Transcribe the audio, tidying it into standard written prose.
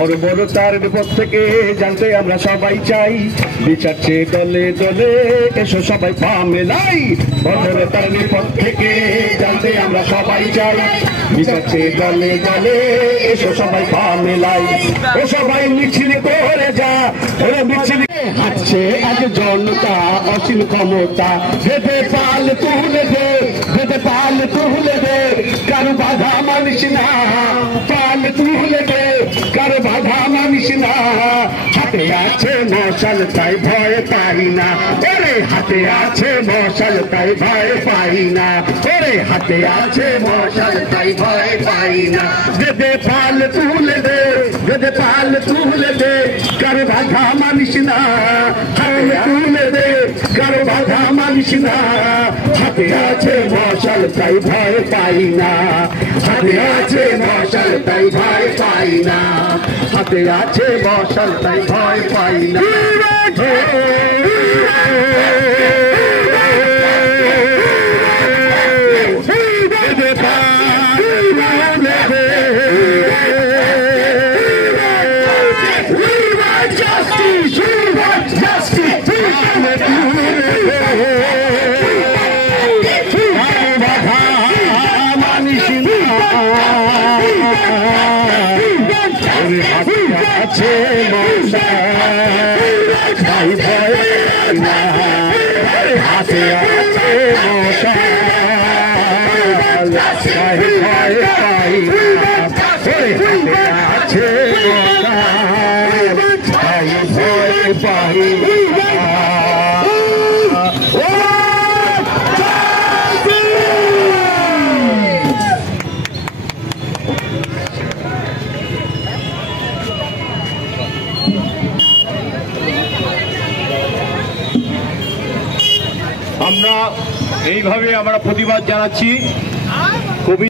বড় বড় তার বিপদ থেকে জানতে আমরা সবাই চাই, বিচার চেয়ে দলে দলে এসো সবাই পা মেলাই। বড় বড় তার বিপদ থেকে জানতে আমরা সবাই চাই, বিচার চেয়ে দলে দলে এসো সবাই পা মেলাই। ও সবাই মিছিল করে যা, ওরা মিছিল হাঁটছে এক জনতা অসীম ক্ষমতা। বেঁধে পাল তুলে দে, বেঁধে পাল তুলে দে, কারো বাধা মানিস না, পাল তুলে দে, কারো বাধা মানিস না। হাতে আছে মশাল তাই ভয় পাই না, ওরে হাতে আছে মশাল তাই ভয় পাই না, ওরে হাতে আছে মশাল তাই ভয় পাই না। বেঁধে পাল তুলে দে, বেঁধে পাল তুলে দে, কারো বাধা মানিস না, হাতে তুলে দে, কারো বাধা মানিস না। হাতে আছে মশাল তাই ভয় পাই না, হাতে আছে মশাল তাই ভয় পাই না, হাতে আছে মশাল তাই ভয় পাই না। আছে মশাল তাই ভয় পাই না, হাতে আছে মশাল তাই ভয় পাই না, হাতে আছে মশাল তাই ভয় পাই না। আমরা এইভাবে আমরা প্রতিবাদ জানাচ্ছি।